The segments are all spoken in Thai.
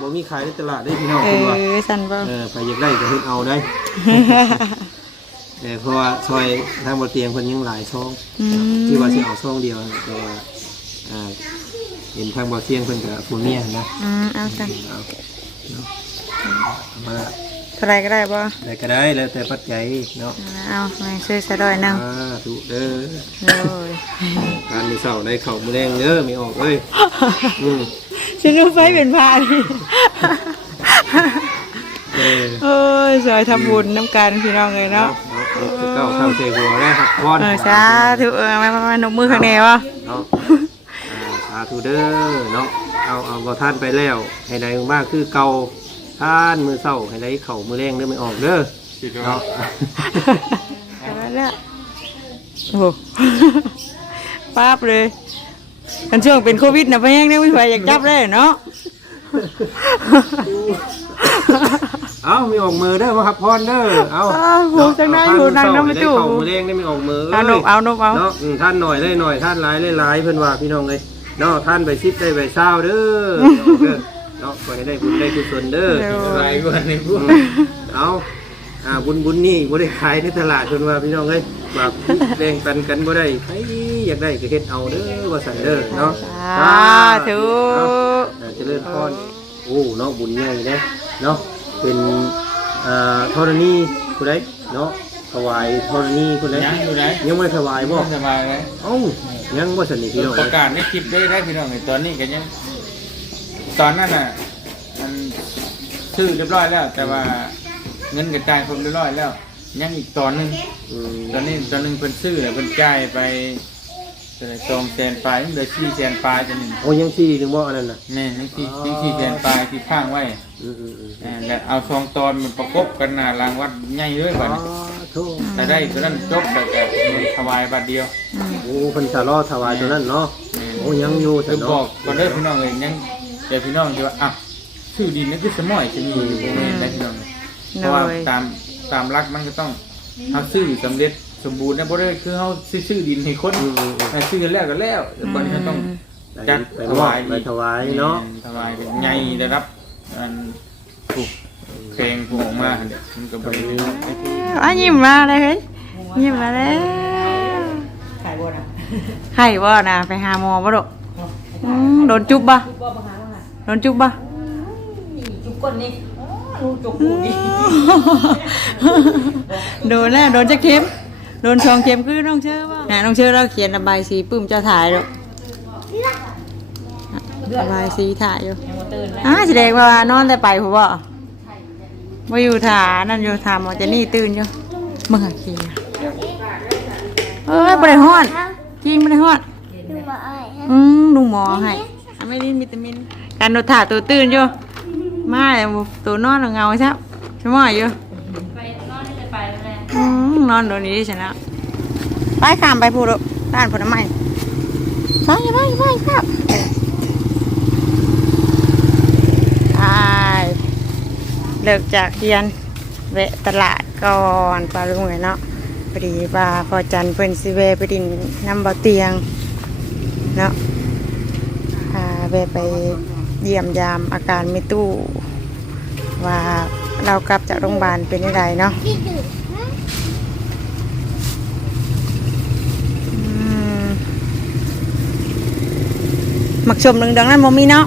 บ่มีขายในตลาดได้พี่น้องเอเพิ่นว่าอสั่นบ่เออไปอยากได้ก็เฮ็ดเอาได้เออเพราะว่าซอยทางบ่เตียงเพิ่นยังหลายช่อง อืมที่ว่าสิเอาช่องเดียวนะแต่ว่าอ่าเห็นทางบ่เตียงเพิ่นก็ผู้เมียนะอืมเอาสั่นเอาเนาะเอามาเท่าไหรก็ได้บ่ได้ก็ได้แล้วแต่ปัจจัยเนาะเอาไปซื้อสะดอยหนึงอ่าถูกเด้อ โอ้ยการมีเสาได้เข่ามือแรงเด้อมีออกเอ้ยอืม ฉันรู้ไฟเป็นพาดิเออโอ้ยสวยทำบุญน้ำกันพี่น้องเลยเนาะเนาะเก้าข้ามเตะหัวได้หักพอนเออสาธุเออมามามานกมือข้างในวะเนาะอ่าสาธุเด้อเนาะเอาเอาบ่ท่านไปแล้วให้ได้มากคือเก่าท่านมือเศร้าให้ได้เข่ามือแรงเด้อไม่ออกเด้อเนาะเอาละเนี่ยโอ้โหป๊าบเลย กันช่วงเป็นโควิดนะพี่ยังเนี่ยไม่ไหวอยากจับเลยเนาะ เอามีออกมือเด้อมาหักพรเด้อเอาอ้าวโหจังได้อยู่นั่งน้ำมาจู่เข่ามือแรงได้ไม่ออกมือเอานกเอานกเอา เนาะอืมท่านหน่อยได้หน่อยท่านหลายได้หลายเพิ่นว่าพี่น้องเลยเนาะท่านไปชิดได้ไปเศร้าเด้อเด้อเนาะขอให้ได้บุญได้กุศลเด้อหลายกว่าในพวก เอา อ่าบุญบุญนี่บ่ได้ขายในตลาดเพิ่นว่าพี่น้องเอ้ยว่าแบ่งปันกันบ่ได้ใครอยากได้ก็เฮ็ดเอาเด้อว่าซั่นเด้อเนาะสาธุเอาอ่าเจริญพรโอ้เนาะบุญใหญ่เด้เนาะเป็นอ่าธรณีผู้ใดเนาะถวายธรณีผู้ใดยังอยู่ไหนยังไม่ถวายบ่สบายไหมเอ้ายังบ่สนิทพี่น้องปเอ้ระยกาศในคลิปได้ได้พี่น้องตอนนี้ก็ยังตอนนั้นน่ะมันชื่อเรียบร้อยแล้วแต่ว่า เงินกระจายครบเรียบร้อยแล้ว ยังอีกตอนหนึงอืมตอนนี้ตอนหนึงเพิ่นซื้อแล้วเพิ่นจ่ายไปเท่าไหร่สองแสนปลายเหลือสี่แสนปลายจังนึงโอ้ยังสี่ถึงบ่อันนั้นน่ะแนี่ยังสี่ยังสี่แสนปลายที่ข้างไว้อืมอืมอืมอ่าแล้วเอาสองตอนมันประกบกันหน้ารางวัดใหญ่เลยบัดอ๋อนี้โธ่แต่ได้ตัวนั้นจบแต่แต่ถวายบัดเดียวโอ้เพิ่นสารอถวายตัวนั้นเนาะโอ้ยังอยู่แต่คือบอเนาะกก็ได้พี่น้องเองยังแต่พี่น้องที่ว่าอะชื่อดินนี่คือสมอยจะมีอยู่ตรงนี้ได้พี่น้อง เพโดราะว่ายตามตามรักมันก็ต้องเอาชื่อสำเร็จสมบูรณ์นะบ่ได้คือเฮาซื้อชื่อดินให้คนอืมอืมอืมแต่ชื่อแล้วก็แล้วบัดนี้ต้อง จัดไปถมอบวายไปถวายเนาะถวายเป็นไงได้รับอันถูกเพลงผูกออกมาเดี๋ยวมันก็บ่ได้อะยิ้มมาเลยเฮ้ยยิ้มมาแล้วไข่บ่นะไข่บ่นะไปหาหมอบ่ดอกอืมโดนจุบบ่โดนจุบบ่จุกคนนี่ อ๋อรู้จุกกูนี่โดนแล้วโดนจักเข็มโดนชองเข็มคือน้องเชื่อบ่น่ะน้องเชื่อเราเขียนระบายสีปึ้มเจ้าถ่ายดอกระบายสีถ่ายอยู่ยังบ่ตื่นนะอ่าแสดงว่านอนแต่ไปผู้บ่บ่อยู่ถานั่นอยู่ถามหมอเจนี่ตื่นอยู่มึงอะขี้เอ้ยบ่ได้ฮ้อนกินบ่ได้ฮ้อนดูมาอ้อยอืมลุงหมอให้อะไม่ได้วิตามินการโดดถ่าตัวตื่นอยู่ มาแล้วตัวนอนเงาใช่ใช่ไหมอยู่ไปนอนให้ไปแล้วแหละนอนโดนนี้ดิฉันนะไปข้ามไปพูดด้านผลไม้ไปไปไปครับไปเลิกจากเรียนแวะตลาดก่อนปลาลุงเลยเนาะพอดีปลาพอจันเพิ่นสิแวไปดินน้ำเบาเตียงเนาะพาแวะไป เยี่ยมยามอาการไม่ตู้ ว่าเรากลับจากโรงพยาบาลเป็นยังไงเนาะหมักชมหนึ่งดังนั้นโมมีเนาะ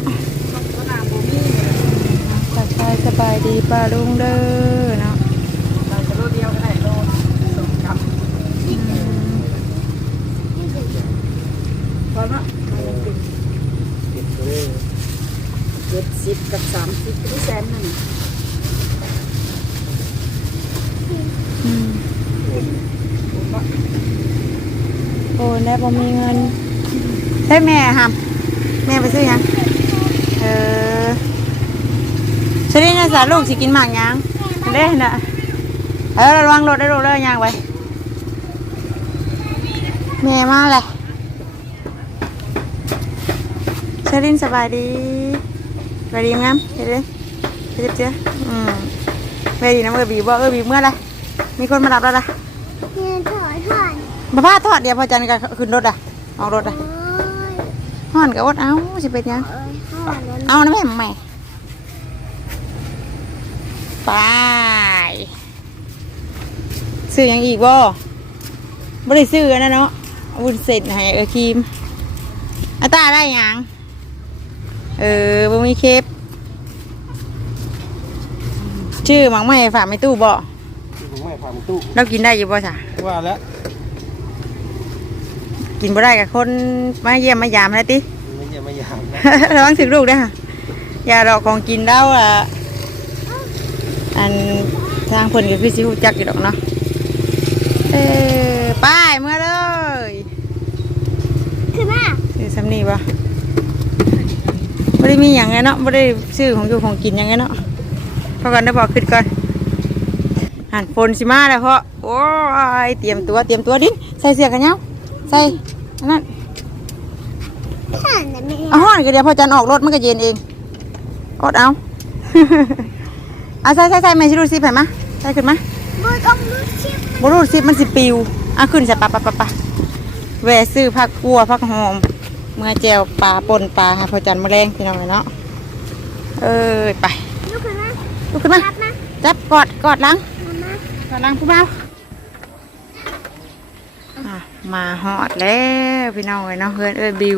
สบายสบายดีป้าลุงเด้อเนาะ เราจะรู้เดียวก็ได้โลสมกับพอเนาะเจ็ดสิบกับสามสิบที่แสนหนึ่ง อืม โอ้แน่บ่มีเงินใช่แม่ครับแม่ไปซื้อยังเออชนิดนี้สาลูกสิกินหมากยังเด้น่ะเออระวังรถได้รถเลยยังไว้แม่มาเลยเชลินสบายดีสบายดีมั้ยเฮ็ดเลยเฮ็ดเจ้าอืมเมื่อดีนะเมื่อบีบอกเออบีเมื่อไรมีคนมารับแล้วล่ะ เงินถอยถอนมาพาทอดเดี๋ยวพอจันทร์ก็ขึ้นรถอะออกรถอะโอ้ยห่อนกับอดเอาสิเป็นหยัง เอ้ยห่อนแล้วเอานะแม่แม่ไปซื้อหยังอีกบ่บ่ได้ซื้ออันนะเนาะวุ้นเสร็จให้เออครีมอาตาได้หยังเออบ่มีเคปชื่อหมังไม่ฝากไม่ตู้บ่ผมไม่ผ่านตู้เรากินได้อยู่บ่จ้ะว่าแล้ว กินบ่ได้กับคนมาเยี่ยมมายามแล้วติไม่ใช่ไม่ยามนะระวังถึงลูกด้วยค่ะอย่าดอกของกินแล้วอะอันทางเพิ่นก็คือสิฮู้จักอยู่ดอกเนาะเออไป้ายเมื่อเลยคือมาซื้อสำนีบ่บ่ได้มีหยังไงเนาะบ่ได้ซื้อของอยู่ของกินหยังไงเนาะพอกันได้บอกขึ้นก่อนหันฝนสิมาแล้วเพราะโอ้ยเตรียมตัวเตรียมตัวดิใส่เสื้อกันยาว ใส่อันนั้นท่านน่ะแม่เอาห้อนก็เดี๋ยวพอจันออกรถมันก็เย็นเองอดเอา เอาใส่ใส่ใส่ไม่ใช่รูดซิปเห็นมะใส่ขึ้นมาบ่ต้องรู้ชิมบรูดซิปมันสิปิวเอาขึ้นใส่ปะปะปะปะแหวซื้อผักกัวผักหอมเมื่อแจวปลาป่นปลาหาพอจันมาแรงพี่น้องเลยเนาะเออไปลูกคือมาลุกขึ้นมารับมาจับกอดกอดหลังมามากอดหลังผู้เบาอะ มาหอดแล้วพี่น้องเลยเนาะเพื่อนเอ้ยบิว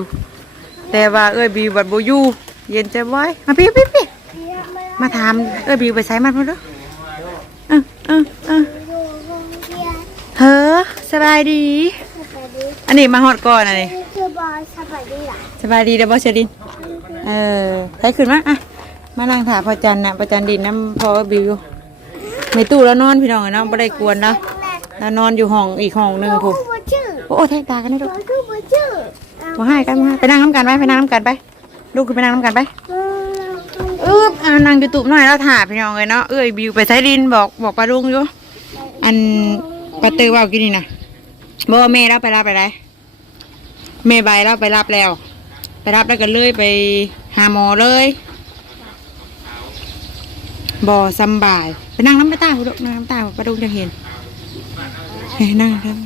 แต่ว่าเอ้ยบิวบัดโบอยูเย็นใจไว้มาพี่พี่พี่เรียกมามาถามเอ้ยบิวไปใช้มันพุ่นเด้อเออเออเอออยู่โรงเรียนเฮ้อสบายดีสวัสดี อันนี้มาหอดก่อนอันนี้นี่คือบอลสวัสดีล่ะสบายดีเด้อบ่เชอดินเออใช้ขึ้นมาอะมานั่งถามพ่อจันน่ะพ่อจันดินน้ำพ่อบิวอยู่ไม่ตู้แล้วนอนพี่น้องเนาะบ่ได้กวนแล้วแล้วนอนอยู่ห้องอีกห้องหนึงเราพุ่นคือบ่ชื่อ โอ้แทกตากันได้ลูกเราคือบ่ชื่อเอาให้กันบ่ให้ไปนั่งน้ำกันไปไปนั่งน้ำกันไปลูกขึ้นไปนั่งน้ำกันไปอืออึ๊บอ่านั่งอยู่ตุ่มหน่อยแล้วถ่าพี่น้องเลยเนาะเอ้ยบิวไปใช้ดินบอกบอกปลาลุงอยู่อันปลาตือว่ากินนี่นะบอกว่าแม่รับไปรับไปไรแม่ใบรับไปรับแล้ว ไปรับแล้วก็เลยไปหาหมอเลยบ่สำบาย ไปนั่งน้ำตาลูกนั่งน้ำตาปลาลุงจะเห็นเฮ้ยนั่งครับ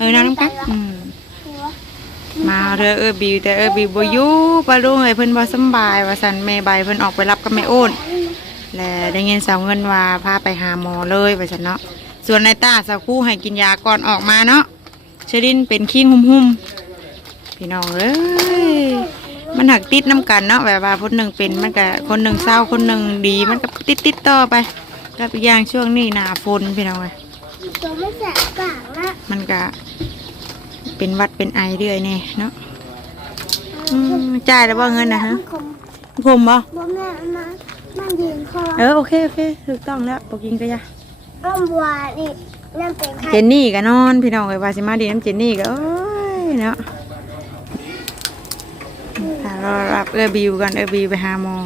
เออนั่งน้ำกันอืมมาเธอเออบิวแต่เออบิวบ่อยู่ปลาลุงเอ้ยเพิ่นบ่สำบายว่าซั่นแม่ใบเพิ่นออกไปรับกับแม่โอนและได้ยินสาวเงินว่าพาไปหาหมอเลยว่าซั่นเนาะส่วนในตาสาวคู่ให้กินยาก่อนออกมาเนาะเชลินเป็นขี้งหุ่มๆพี่น้องเอ้ยมันหักติดน้ำกันเนาะแบบว่าคนหนึ่งเป็นมันก็คนหนึ่งเศร้าคนหนึ่งดีมันก็ติดติดๆต่อไปแล้วอีกอย่างช่วงนี้หนาฝนพี่น้องเอ้ย ตัวไม่แสบปากละมันก็เป็นหวัดเป็นไอเรื่อยแน่เนาะอืมจ่ายแล้วว่าเงินนะฮะมันคมผมบ่บ่แม่มามันยืนคอเออโอเคโอเคถูกต้องแล้วปกินก็ยาร่มบัวนี่นั่นเป็นใครเจนนี่ก็นอนพี่น้องเอ้ยว่าสิมาดีน้ำเจนนี่ก็โอ้ยเนาะถ้ารอรับเออบิวกันเออบิวไปหาหมอ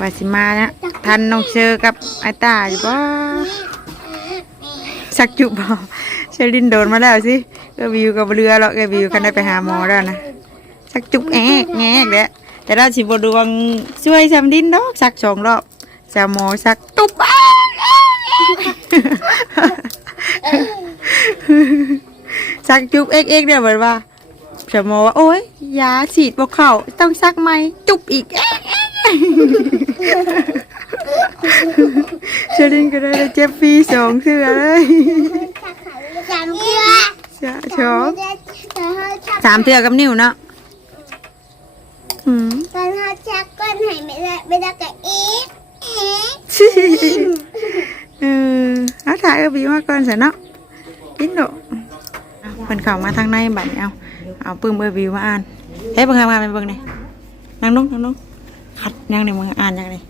ว่าสิมาเนี่ยทันน้องเชอกับไอตาอยู่บ่ สักจุบบ่เชอรินโดนมาแล้วสิเออบิวกับเรือแล้วเออบิวคันได้ไปหาหมอแล้วนะสักจุกแอกแงกเด้อแต่เราสิบดวงช่วยสำดินดอกสักสองรอบสามหมอสักตุบอ้าวอ้าวอ้าวสักจุกเอกเอกเดี๋ยเหมือนว่าสามหมอว่าโอ๊ยยาฉีดบกเข้าต้องสักไหมจุบอีกเอกเอก เชอกเชลินก็ได้เจ็บฟรีสองเทื่อเลยจำเพื่อสะชอบแต่เขาชักสามเทื่อกับนิ้วเนาะอืมตอนเขาชักก้นหายไม่ได้ไม่ได้กับอีกเอ๊ะเออเอาถ่ายเออบีมาก่อนเสร็จเนาะกินโดเอาเพิ่นเข้ามาทางในบัดนี้เอาเอาปึ้มเออบีมาอ่านเฮ้ยเบิ่งทำงานเป็นเบิ่งนี่นั่งนุ่งนั่งนุ่งคัดยังนี่มึงอ่านยังนี่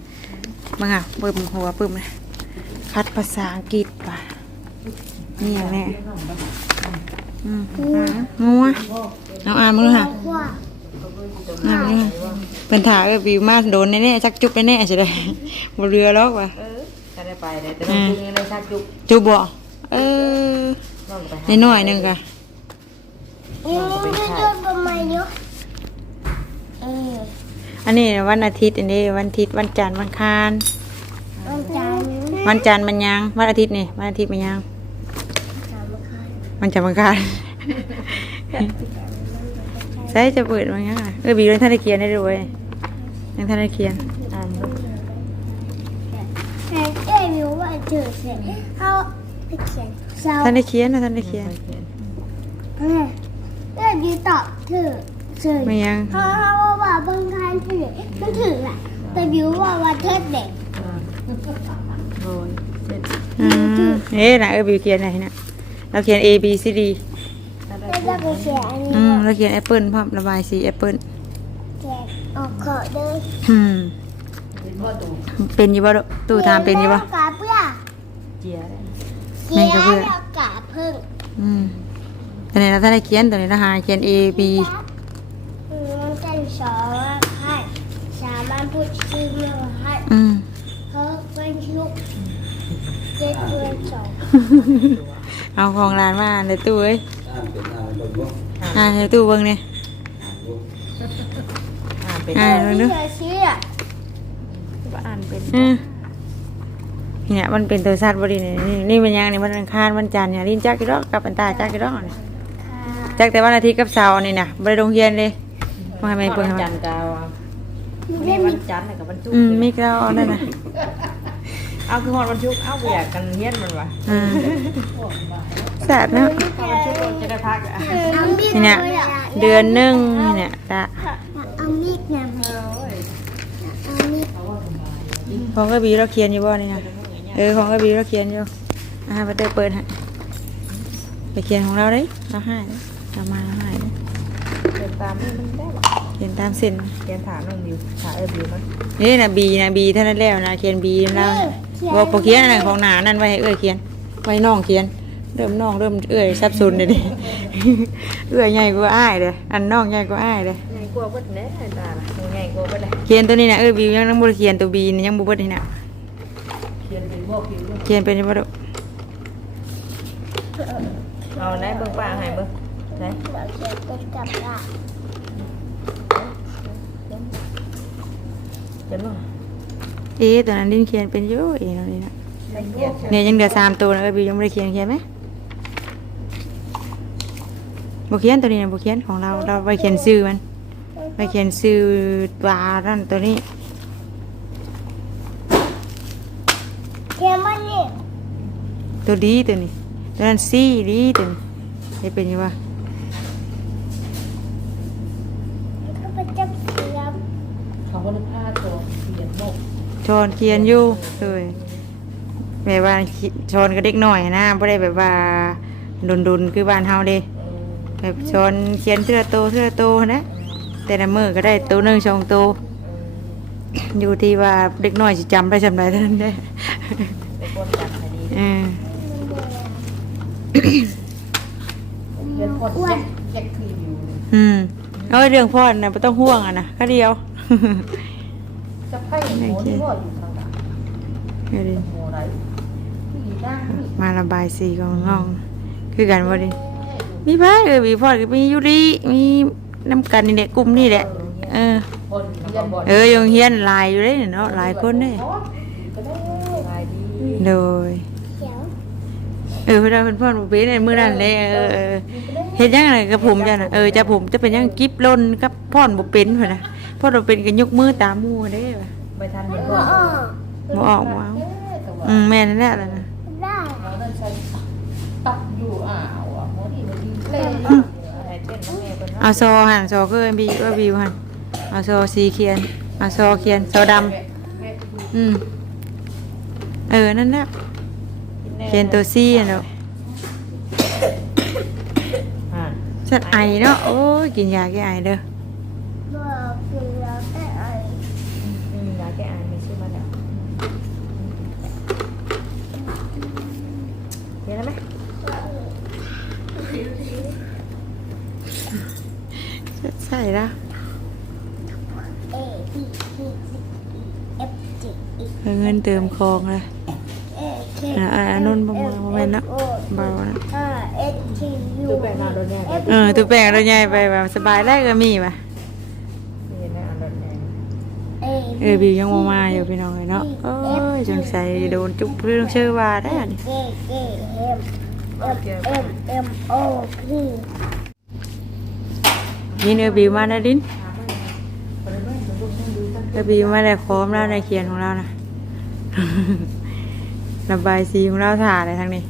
มึงอะเบิ่มหัวปึ้มเลยคัดภาษาอังกฤษป่ะนี่อย่างแน่อืมอ่างัวเอาอ่านมึงดูค่ะว่าอ่านมึงดูค่ะเป็นถ่ายเออบีมาโดนแน่ๆจักจุบแน่ๆสิได้บ่เรือหรอกว่ะจะได้ไปเลยแต่เราจุกยังได้ชักจุกจูบ่เออน้องก็ไปในน้อยๆหนึงกะยังไม่ได้โดนประมาณเยอะเออ อันนี้วันอาทิตย์อันนี้วันอาทิตย์วันจันทร์วันอังคารวันจันทร์วันจันทร์มันยังวันอาทิตย์นี่วันอาทิตย์มันยังสามครั้งวันจันทร์วันอังคารใช่จะเปิดมันยังอะเออบีเรื่องท่านได้เขียนได้ด้วยยังท่านได้เขียนอ่านดูถือเสร็จเขาไปเขียนเสาท่านได้เขียนนะท่านได้เขียนเออเดี๋ยวดีตอบถือ เสร็จไม่ยังเขาเขาว่าว่าบางคันถือมันถืออะแต่บิวว่าว่าเทิดเด็กโอ้ยเสร็จอืมเอ๊ะนะเออบิวเขียนอะไรนะเราเขียน A B C D แล้วก็ไปเขียนอันนี้อืมเราเขียนแอปเปิลพร้อมระบายสีแอปเปิลแกะออกขอเลยอืมเป็นพ่อตู่เป็นอยี่บ่ลูกตู้ถามเป็นอยี่บ่กาเพื่อเจียได้เกียร์แล้วกาเพิ่งอืมตอนนี้เราท่านได้เขียนตอนนี้เราหาเขียน A B อืมมันเป็น สองให้สามารถพูดชื่อเรื่องให้อืมเขาเป็นลูกเจ็ดเดือนสองเอาของร้านมาในตู้เอ้ยอ่าในตู้เบิ่งเนี่ยอ่านเป็นอ่าเบิ่งดูเชื่อเชื่อว่าอ่านเป็นอืมเนี่ยมันเป็นตัวสัตว์บริเนี่ยนี่นี่เป็นยังนี่มันอังคารวันจันทร์เนี่ยลินจักกี่ดอกกับอันตาจักกี่ดอกเนี่ยจักแต่วันอาทิตย์กับเสาร์นี่นะบริโรงเรียนเลย มาให้แม่เปิดให้จัมานทร์กาวมีมีเล่นวันจันทร์กับวันศุกอืมร์มีเราเอาได้นะเอาคือฮอดวันศุกร์เอาไปอยากกันเฮียนมันวะอืมแสบเนาะวันศุกร์เราจะได้พักอะเอามีดนี่เนี่ยเลยอะเดือนหนึ่งนี่เนี่ยละเอามีดนะเอามีดของกระบีเราเขียนอยู่บ่นี่นะเออของกระบีเราเขียนอยู่อ่าไปเตอเปิดฮะไปเขียนของเราเลยเราให้เด้อเรามาเราให้เด้อเดิน ตามนี่มันได้หรอเขียนตามเส้นเขียนถามน้องบิวถามเออบิวมันนี่นะบีนะบีเท่านั้นแล้วนะเขียนบีแล้วนะบอกปเขียนอะไรของหนานั่นไว้ให้เอ้ยเขียน ไว้น้องเขียน เริ่มน้องเริ่มเอ้ยซับซุนเลยดิเอ้ยใหญ่กว่าอ้ายเลยอันน้องใหญ่กว่าอ้ายเลยไงกลัวเบิดแน่ตาล่ะไงกลัวเบิดเลยเขียนตัวนี้นะเอ้ยบียังต้องบ่ได้เขียนตัวบีนี่ยังบ่เบิดนี่นะเขียนเป็นพวกผิวด้วยเขียนเป็นบ่ดอกเอาไหนเบิ่งป้าให้เบิ่งไหนเราเขียนเป็นกับละ เขียนบ่เอ๊ะตัวนั้นดินเขียนเป็นอยู่เองนี่นะไม่เขียนเนี่ยยังเหลือสามตัวนะเอ้ยบียังบ่ได้เขียนเขียนไหมบ่เขียนตัวนี้นะบ่เขียนของเราเราไปเขียนชื่อมันไปเขียนชื่อปลานั่นตัวนี้เขียนมันนี่ตัวดีตัวนี้ตัวนั้นซีดีตัวนี้ได้เป็นยังวะ เขาไปจับเสียม เขาบ่ได้พาตัวเขียนหมก ชอนเขียนอยู่เลยแบบว่าชอนก็เด็กหน่อยนะไม่ได้แบบว่าดุนๆคือบ้านเฮาเด้แบบชอนเขียนเทื่อโตเทื่อโตนะ แต่ละมือก็ได้ตัวหนึ่งสองตัวอยู่ที่ว่าเด็กน้อยสิจำได้จำได้เท่านั้นเด้เป็นคนจัดให้ดีเออเป็นคนแจ็คแจ็คคืออยู่อืมเอาไว้เรื่องพ่อนะไม่ต้องห่วงอะนะก็เดียวจะ ไพ่หมูที่พ่ออยู่ทางหลังเดี๋ยวดิหมูไรที่ด้านมาระบายสีของน้อง คือกันบ่ดิมีพายเออมีพ่อมียูริมีน้ำกันนี่แหละกลุ่มนี่แหละเออเออยังเฮียนลายอยู่เลยเนาะลายคนเลยก็ได้รายโดยเออเพื่อนเพื่อนพ่อนเป็นในมือนั่นเลยเออเห็นยังไงกับผมจ้ะนะเออจะผมจะเป็นยังกิฟล่นกับพ่อนบ่เป็นเพื่อนะพ่อนบ่เป็นก็ยกมือตามมู่เด้ว่ะ ไปทันเห็นอ๋บ่อบ่ออกบ่เอาอืมแม่นั่นแหละล่ะนะได้ตักอยู่อ่าวอะหมูนี่มันดีเลยอะไรเช่นน้องแม่เป็นเอาซอหันซอคือบีว่าบิวหันเอาซอสีเขียนเอาซอเขียนซอดำอืมเออนั่นแหละเขียนตัวซีอะเนาะอ่าฉันไอเนาะโอ้ยกินยาแก้ไอเด้อ บอกกินแล้วแต่ไอ อืมยาแก้ไอมีชื่อมาแล้วเห็นแล้วไหม ใช่ละเอบีซีเอฟจีอีเงินเติมคองเลยเอเคอ่าอ่านุ่นประมาณประมาณนะ เบานะห้าเอสทียูดูแปลงมาโดนแน่เออตัวแปลงเราใหญ่ไปแบบสบายได้ก็มีป่ะเห็นไหมอ่านโดนแน่เอเออบิวยังมามาอยู่พี่น้องเลยเนาะโอ้ยจงใส่โดนจุกเรื่องเชื่อว่าได้อันนี้เกเกเอ็มเอ็มเอ็มเอ็มโอพียินเออบิวมานะดินเออบิวมาได้พร้อมแล้วในเขียนของเรานะระบายสีของเราถ่าเลยทางนี้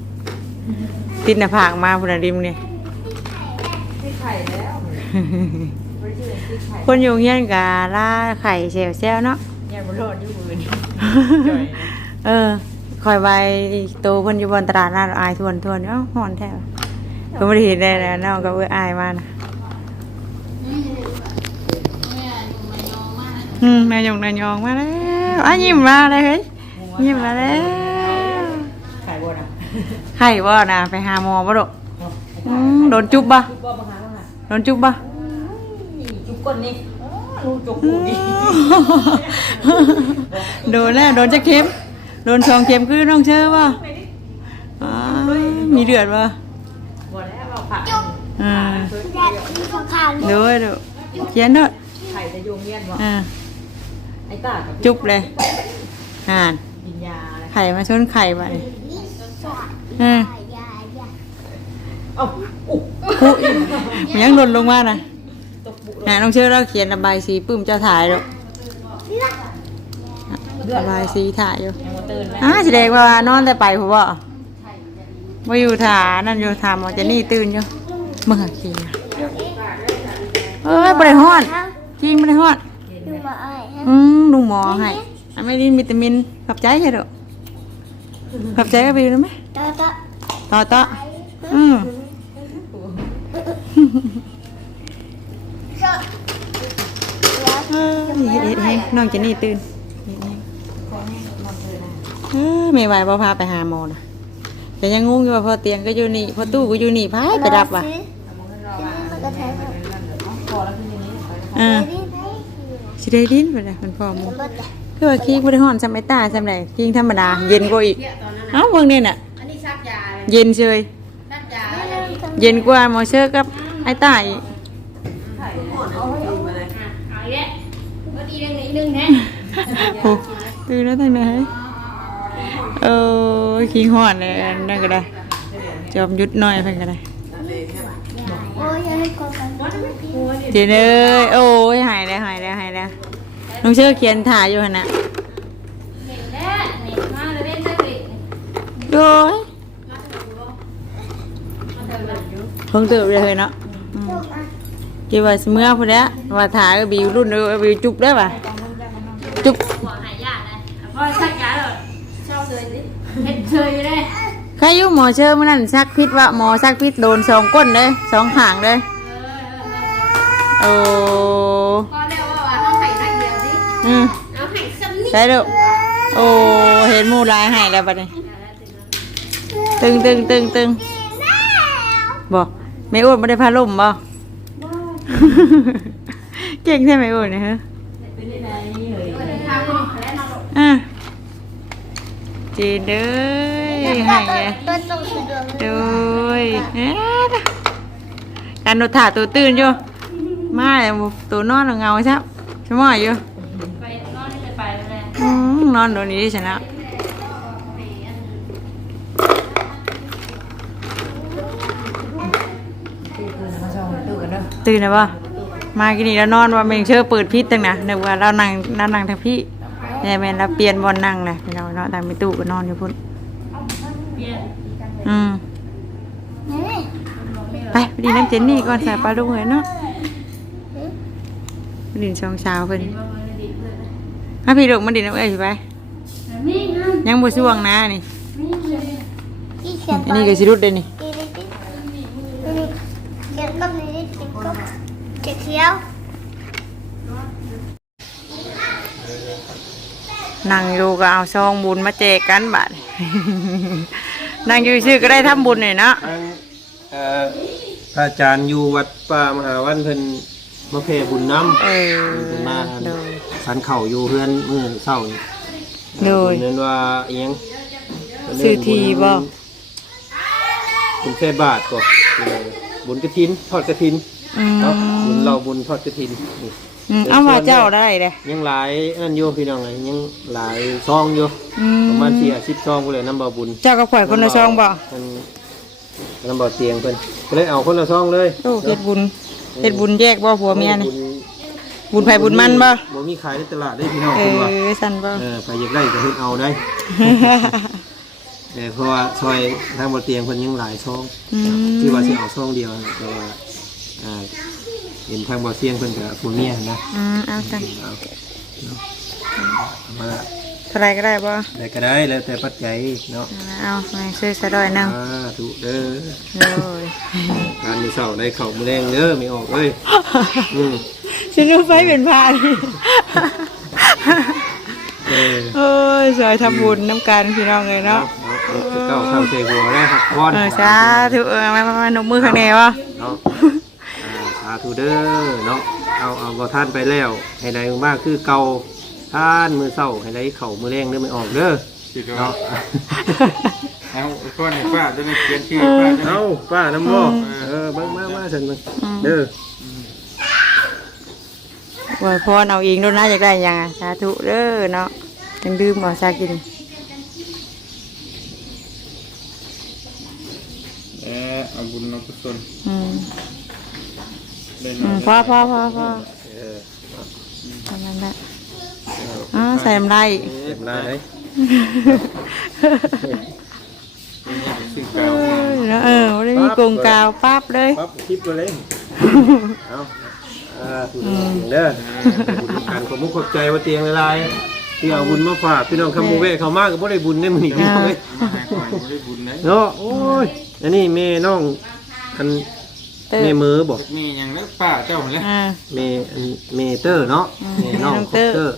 ติดหน้าผากมาพุนน่ะริมนี่ที่ไข่แล้วบริสุทธิ์ที่ไข่คนอยู่เฮียกะล่าไข่เซลเซลเนาะยังบ่รอดอยู่มือเออคอยไว้โตเพิ่นอยู่บนตลาดนัดอายทวนทวนเอ้าฮ้อนแท้เพิ่นบ่ได้เห็นได้แล้วน้องก็เอ้ยอายมานะ อืมนายยงนายยองมาแล้วอะยิ้มมาเลยเฮ้ยยิ้มมาแล้วไข่บ่นะไข่บ่นะไปหาหมอบ่ดอกอืมโดนจุบบ่จุ๊บบ่มาหาแล้วน่ะโดนจุบบ่จุ๊บก้นนี่ลูกจุ๊บกูนี่โดนแล้วโดนจะเข็มโดนสองเข็มคือน้องเชื่อบ่อ๋อมีเดือดบ่บ่แล้วเราผักอ่าแดดมีสองข้างเดูดูเขียนด้วยไข่จะโยงเงียนบ่อ่า ไอ้ตากับจุบเลยอ่านวิญญาอะไรไข่มาชนไข่บ่นี่สวัสดีอ่ายายาเอ้าอุ๊บปุ๊มันยังหล่นลงมานะตกบุอ่าน้องเชื่อเราเขียนระบายสีปื้มเจ้าถ่ายดอกระบายสีถ่ายอยู่ยังบ่ตื่นแล้วอ่าแสดงว่านอนแต่ไปผมบ่ว่าอยู่ถานั่นอยู่ถามว่าจะนี่ตื่นอยู่มึงหาขี้เอ้ยบ่ได้ฮอดกินบ่ได้ฮอดดูมาอ้อยฮะ อืมลุงหมอให้อันไม่ได้วิตามินขับใจใช่หรอขับใจก็ไปดูไหมตาตาต่อต่ออืมเจ้าเออเฮ็ดเฮ็ดให้น้องเจนนี่ตื่นเฮ็ดให้เออไม่ไหวบ่พาไปหาหมอนะแต่ยังงงอยู่ว่าพอเตียงก็อยู่นี่พอตู้ก็อยู่นี่พายไปรับว่ะกระแทกพอแล้วคืออย่างนี้อ่าดิ้นให้ สิได้ดิ้นไปเลยมันพอหมสมบัติคือว่าคิงบ่ได้ฮ้อนซำไอ้ตาซำใดคิงธรรมดา เย็นกว่าอีก เอ้าเบิ่งนี่น่ะ อันนี้ซักยาเลยเย็นเฉยซักยาเย็นกว่าหมอเชอร์กับไอ้ตาอีกเอาอีกแล้วก็ดีเรื่องนี้นึงแฮะโอ้ตื่นแล้วทางไหนเออคิงฮ้อนเลยนั่นก็ได้จอมยุดหน่อยเพิ่นก็ได้ โอ้ยอย่าให้กดกันเจนเอ้ยโอ้ยหายแล้วหายแล้วหายแล้วน้องเชอร์เขียนถ่ายอยู่หั่นน่ะแน่นี่มาเลยเล่นสักทีโอ้ยเพิ่งตื่นเลยเนาะอืมคิดว่าสิเมื่อพุ่นแล้วว่าถ่ายก็บิวรุ่นเด้อบิวจุบได้ป่ะจุบหัวหายยาเลยพอซักยาแล้วชอบเลยสิเห็ดเชยเลย ใครอยู่หมอเชอร์มื้อนั้นซักพิษว่าหมอซักพิษโดนสองก้นเลยสองข้างเลยโอ้ก็เรียกว่าว่าต้องไข่ทักเดียวสิอืมเอาไข่ซ้ำนี่ได้ลูกโอ้เห็นหมูลายให้แล้วบัดนี้ ตึงตึงตึงตึงบ่ไม่อ้วนไม่ได้พาล่มบ่เก่งใช่ไหมอ้วนนะฮะทางห้องและนอ นอะจีนเด้ยให้ไงตัวตรงสุดดวงโดยเอ๊ะการโดดถ่าตัวตื่นอยู่มาแล้วตัวนอนเงาใช่ใช่ไหมอยู่ไปนอนนี่เลยไปแล้วแหละอืมนอนโดนนี้ดิฉันะมาชมดูกันเด้อตื่นแล้วป่ะมากินนี่แล้วนอนว่าเมงเชื่อเปิดพิษตั้งนะนึกว่าเรานั่งนั่งนั่งทางพี่แต่แม่นเราเปลี่ยนบอลนั่งเลยพี่น้องเนาะต่างไปตู้ก็นอนอยู่พุ่น อืมนี่ไปไปดีน้ำเจนนี่ก่อนใส่ปลาดุกเลยเนาะไปดินช่องเช้าเพิ่นถ้าพี่ลูกมันดินน้ำเอ้ยสิไปนี่นะยังบ่ช่วงนะนี่ที่เขียนอันนี้ก็สิรุดเลยนี่ดีดีดีนี่เขียนกับนี่เขียนกับเขียนเขียวนั่งอยู่ก็เอาซองบุญมาแจกกันบาด นั่งอยู่ชื่อก็ได้ทำบุญหน่อยเนาะทางเอ่อพระอาจารย์อยู่วัดป่ามหาวันเพิ่นมาเพบุญน้ำเออเพิ่นมาโดย สันเข่าอยู่เพื่อนมื้อเช้านี่โดย เพิ่นว่าอิหยังซื้อทีบ่ บุญแค่บาทก็บุญกระถินทอดกระถินอืมเนาะบุญเราบุญทอดกระถินนี่ อืมเอาว่าเจ้าได้เลยยังหลายนั่นอยู่พี่น้องไงยังหลายซองอยู่อืมประมาณ4 10ซองพุ่นแหละน้ำบ่บุญเจ้าก็ข่อยคนละซองบ่มันน้ำบ่เตียงเพิ่นก็เลยเอาคนละซองเลยโอ้เฮ็ดบุญเฮ็ดบุญแยกบ่ผัวเมียนี่บุญบุญไผบุญมันบ่บ่มีขายในตลาดได้พี่น้องเอเพิ่นว่าอสั่นบ่เออใครอยากได้ก็เฮ็ดเอาได้แต่เพราะว่าซอยทางบนเตียงคนยังหลายช่อง อืมที่ว่าสิเอาช่องเดียวนะแต่ว่าอ่า เห็นทางบนเตียงเพิ่นกับผู้เมียนะอืมเอากันเอาเนาะเอามาเท่าไหรก็ได้บ่ได้ก็ได้แล้วแต่ปัจจัยเนาะเอาไปซื้อซะดอยหนึงอ่าถูกเด้อโอ้ยการมีเสาได้เข่ามือแรงเด้อไม่ออกเอ้ยอืมฉันรู้ไฟเป็นพานเออโอ้ยสวยทำบุญน้ำกันพี่น้องเลยเนาะเนาะเอาเอาเก้าเข้าเทหัวได้ครับพรเออสาธุเออมามามานมมือข้างในวะ เนาะอ่าสาธุเด้อเนาะเอาเอาบ่ท่านไปแล้วให้ได้มากคือเก่าท่านมือเศร้าให้ได้เข่ามือแรงเด้อไม่ออกเด้อคิดว่าเนาะเอาก้อนให้ป้าจะได้เขียนชื่อป้าจะได้เอาป้าน้ำบ่เออเบิ่งมามาฉันมึงเด้ออวยพรเอาเองด้วยนะอยากได้หยังอะสาธุเด้อเนาะยังดื่มเอาซากิน เออเอาบุญเอากุศลอืมได้ อืมามพอพอพอพอเออประมาณนั้นอ๋อใส่น้ำลายอีกเจ็บได้เลยชื่อเอเก่าอเนาะเออไม่ได้มีกงกาวปั๊บเลยปั๊บคลิปไปเลยเอาอ่าถูกเด้อบุญการขอบมุกขอบใจว่าเตียงละลายที่เอาบุญมาฝากพี่น้องคำโมเวะเขามากก็บ่ได้บุญได้มื้อนี้พี่น้องเอ้ยมาหาก่อนบ่ได้บุญเลยเนาะโอ้ยอันนี้แม่น้องอัน เตอร์แม่มือบอก มีอย่างแล้วป้าเจ้าเลยอ่าแม่อันแม่เตอร์เนาะอืมแม่น้องน้องคเตออปร์ เตอร์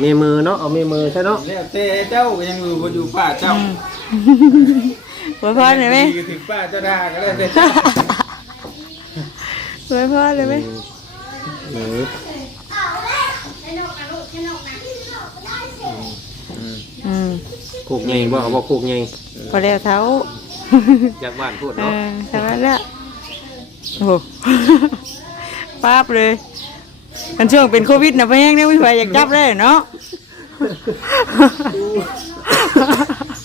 แม่มือเนาะเอาแม่มือใช่เนาะแล้วแต่เจ้าก็ยังอยู่บ่อยู่ป้าเจ้าอวยพรเลยไหมดีก็ถึงป้าเจ้าด่าก็แล้วแต่เจ้าอวยพรเลยไหมมืออืมโคกใหญ่บ่เอาบ่โคกใหญ่พอแล้วเท้า จากบ้านพูดเอเนาะอทำไมละ โอ้โหปั๊บเลยมันช่วงเป็นโควิดนะพี่ยังเนี่ยไม่ไหวอยากจับเลยเนาะ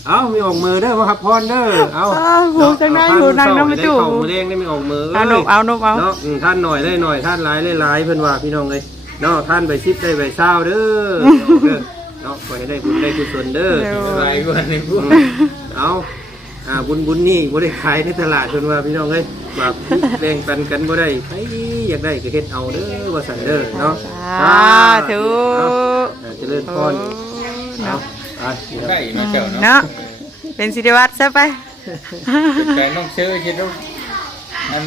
เอามีออกมือเด้อมาครับพรเด้อเอาอ้าวโหจังได้อยู่นั่งน้ำมาจู่ได้เข้ามือแรงได้ไม่ออกมือเอานกเอานกเอาเนาะอืมท่านหน่อยได้หน่อยท่านหลายได้หลายเพิ่นว่าพี่น้องเลยเนาะท่านไปซิปได้ไปเศร้าเด้อเด้อเนาะขอให้ได้บุญได้กุศลเด้อหลายกว่าในพวกเอา อ่าบุญบุญนี่บ่ได้ขายในตลาดเพิ่นว่าพี่น้องเอ้ยว่าแบ่งปันกันบ่ได้ไผอยากได้ก็เฮ็ดเอาเด้อว่าซั่นเด้อเนาะสาธุเอาอ่าเจริญพรเอาเนาะไปเดี๋ยวได้เนาะเจ้าเนาะเนาะเป็นสิริวัตรซะไปแต่น้องเชื่อคิดว่าอัน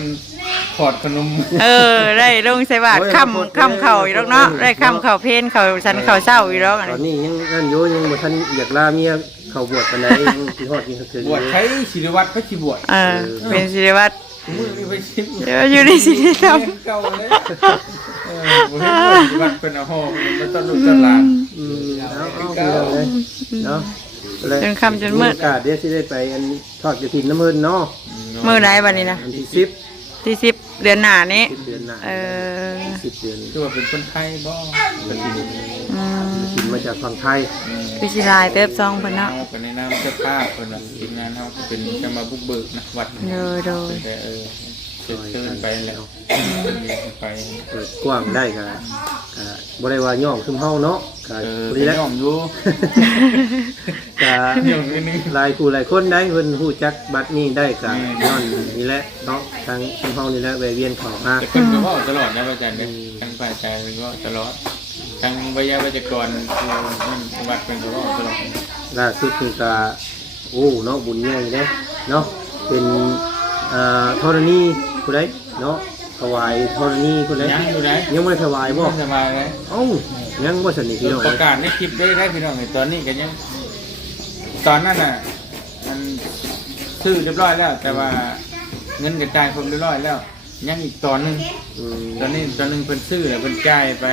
ขอดขนม เออ ได้ลงใส่บาตรค่ำค่ำเข่าอีกแล้วเนาะ ได้ค่ำเข่าเพนเข่าชันเข่าเศร้าอีกแล้วอันตอนนี้นี้ยังนั่นอยู่ยังบ่ทันอยากลาเมีย เข้าบวชปานใดยังสิฮอดกินข้าวเกลือบวชใช้ศิริวัตรพระชิบวชเออเป็นสิริวัตรมือนี่ไปชิบเดี๋ยวอยู่ในสิริธรรมเก่าเลยเออบ่เห็นว่าศิริวัตรเป็นเอาห้องมันต้นลูกต้นหลานอืมเอาเอาพี่น้องเลยเนาะจนค่ำจนมืด โอกาสเดี๋ยวสิได้ไปอันทอดกระถิ่นน้ำมันเนาะมือไหนวันนี้นะอันที่สิบที่สิบเดือนหน้านี้ สิบเดือนหน้าเออสิบเดือน คือว่าเป็นคนไทยบ่เป็นที่อืมกิน มาจากฝั่งไทยพี่สิลายเติบซองเพิ่นเนาะเฮาเป็นในนามเจ้าภาพเพิ่นน่ะทีมงานเฮาก็เป็นจะมาบุกเบิกนะวัดโดยโดยแต่เออ เชิญเชิญไปแล้วไปเปิดกว้างได้ค่ะก็บ่ได้ว่าย่องซุมเฮาเนาะก็เออพอเป็ดีนแล้วน้องอยู่ก็ย่องนิดนึง หลายผู้หลายคนได้เพิ่นฮู้จักบัตรนี้ได้ก็ย้อนนี่แหละเนาะทางซุมเฮานี่แหละแวะเวียนเข้ามา แต่คนก็บอกตลอดนะอาจารย์เนี่ยทั้งฝ่ายชายก็ตลอดทั้งวิทยาวิจกรคือมันวัดเป็นก็บอกตลอดล่าสุดนี่ก็โอ้เนาะบุญใหญ่เด้เนาะเป็นอ่าธรณี ผู้ใดเนาะถวายธรณีผู้ใดยังอยู่ไหนยังบ่ได้ถวายบ่สบายเลยเอ้ายังบ่สนิทพี่น้องปเอ้ระยกาศในคลิปได้ได้พี่น้องตอนนี้ก็ยังตอนนั้นน่ะมันซื้อเรียบร้อยแล้ว แต่ว่าเงินกระจายครบเรียบร้อยแล้วยังอีกตอนหนึงอืมตอนนี้ตอนหนึงเพิ่นซื้อแล้วเพิ่นจ่ายไป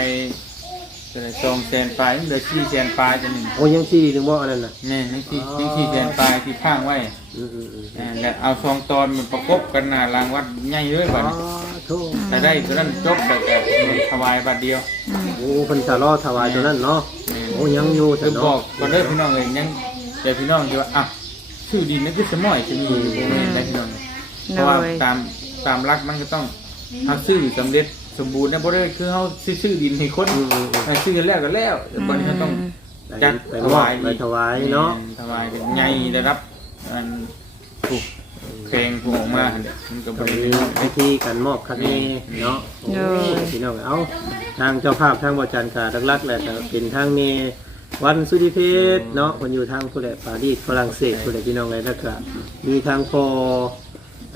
เท่าไหร่สองแสนปลายเหลือสี่แสนปลายจะหนึ่งโอ้ยังสี่ถึงบ่อันนั้นน่ะนี่นี่ที่นี่ที่แสนปลายที่ข้างไว้อืมอืมอืมอ่าแล้วเอาสองตอนมันประกบกันหน้ารางวัดใหญ่เลยอ๋บัอดนี้โธ่แต่ได้ตัวนั้นจบแต่แต่ถวายบัดเดียวโอ้เพิ่นจะรอถวายตัวนั้นเนาะโอ้ยังอยู่คืแต่อเนาะบอกก็ได้พี่น้องเลยยังแต่พี่น้องที่ว่าอะชื่อดินนั่นคือสมอยจะมีอยู่ตรงนี้ได้พี่น้อง เพโดราะว่ายตามตามรักมันก็ต้องเอาชื่อสำเร็จ สมบูรณ์นะเพราะได้คือเขาซื้อชื่อดินให้คนอืมอืมอืมให้ชื่อแล้วก็แล้วแต่ก่อนนี้เขาต้องไปจัดไปถมอบวายไปถวายเนาะถวายเป็นไงได้รับอันถูกเพลงผูกออกมาหั่นเด้มันก็ก็บ่ได้มีเป็นวิธีการมอบครั้งนี้เนาะโอ้พี่น้องเอาทางเจ้าภาพทางบจันกาลักๆแหละก็เป็นทางเมวันสุดิเพชรเนาะมันอยู่ทางผู้ใดปารีสฝรั่งเศสผู้ใดพี่น้องเลยแล้วก็มีทางพอ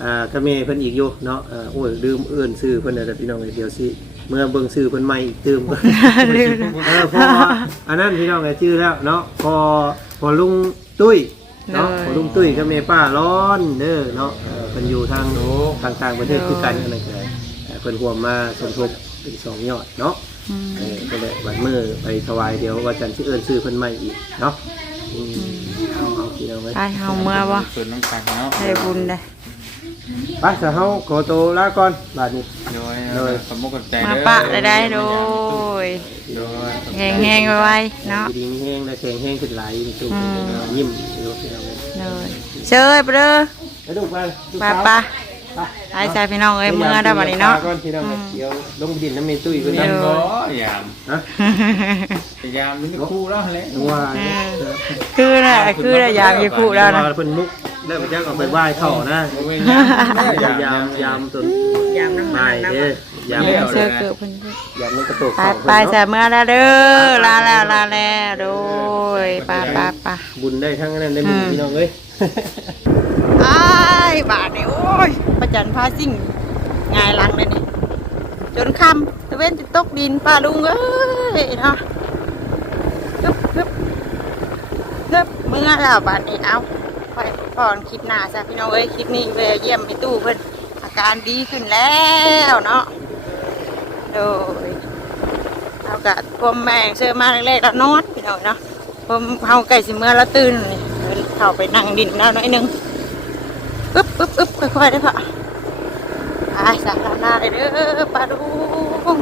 อ่ากระเมเพิ่นอีกอยู่เนาะเอ่อโอ้ยลืมเอื่นชื่อเพิ่นน่ะพี่น้องเลยเดี๋ยวสิเมื่อเบิ่งชื่อเพิ่นใหม่อีกตืมก่อนลืมเออพออันนั้นพี่น้องเลยชื่อแล้วเนาะพอพอลุงตุ้ยเนาะเลยพอลุงตุ้ยก็เมป้าร้อนเด้อเนาะเออเพิ่นอยู่ทางทางต่างประเทศคือกันนั่นแหละเอ่อเพิ่นรวมมาสมทบเป็นสองยอดเนาะอืมเออก็เลยวันมือไปถวายเดี๋ยววันจันทร์ที่เอิญซื้อเพิ่นใหม่อีกเนาะอืมเอาเอาพี่น้องไว้ไปเฮาเมื่อบ่ส่วนน้ำตาลเนาะได้บุญได้ ไปสะเฮาขอโตวลาก่อนบาดนี้ โดยโดยขอบมุกขอบใจมาเด้อปะได้ได้โดยโดยแห้งๆไว้ๆเนาะ ดีๆมีแห้งและแข็งแห้งขึ้นหลายมีตู้อืม ยิ้มอยู่พี่น้องเว้ยเลยเชยไปเด้อไปดูไปดูปะสาวปะไปไอ้ชายพี่น้องเอ้ยเมื่อได้บัดนี้เนาะ ก่อนพี่น้องเอ้ยเดี๋ยวลงดินน้ำเมตุ้ยเพิ่นยันะงก็ยามฮะยามมันก็คู่แล้วแหละ ว่าคือน่ะคือน่ะอยากมีคู่แล้วนะว่าเพิ่นมุก ได้ไปจ้างเอาไปไหว้เข้านะโอ้ยยามยามยามจนยามน้ำไม่มันเด้อยามเเสื้อเกือบเพิ่นยามมันกระตุกไปเข้าไปเพิ่นแต่เนาะเมื่อแล้วเด้อลาแล้วลาแล้วโดยไปไปไป บุญได้ทั้งนั้นได้บุญพี่น้องเอ้ย ไอ้ายบาทนี่โอ้ยประจันพาสิ่งง่ายหลังเลยนี่ จนค่ำตะเว้นจะตกดินป้าลุงเอ้ยเนาะฮึบฮึบฮึบเมื่อแล้วบาทนี้เอา ไปก่อนคลิปหน้าซะพี่น้องเอ้ยคลิปนี้ไปเยี่ยมไปตู้เพิ่อนอาการดีขึ้นแล้วเนาะโดยเอากะพมแมงเชื่อมาแรกๆแล้วนอนพี่น้องเนาะผมเฮาไก่สิเมื่อแล้วตื่นเข้าไปนั่งดินแล้วหน่อยนึงอึ๊บอึ๊บอึ๊บค่อยๆได้อค่ะไปสาราหน้าเลยเด้อปลาดุง